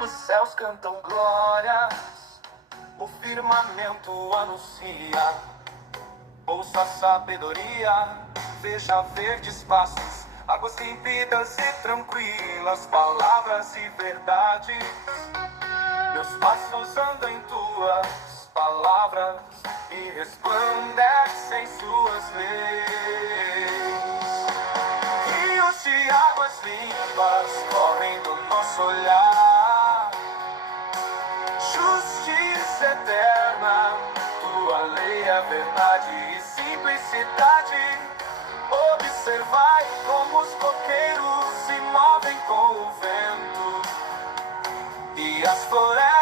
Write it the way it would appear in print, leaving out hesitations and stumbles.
Os céus cantam glórias, o firmamento anuncia. Ouça a sabedoria, veja verdes pastos, águas límpidas e tranquilas, palavras e verdades. Meus passos andam em tuas palavras e resplandecem suas leis. Rios de águas limpas correm do nosso olhar. Justiça eterna, tua lei é verdade e simplicidade. Observai como os coqueiros se movem com o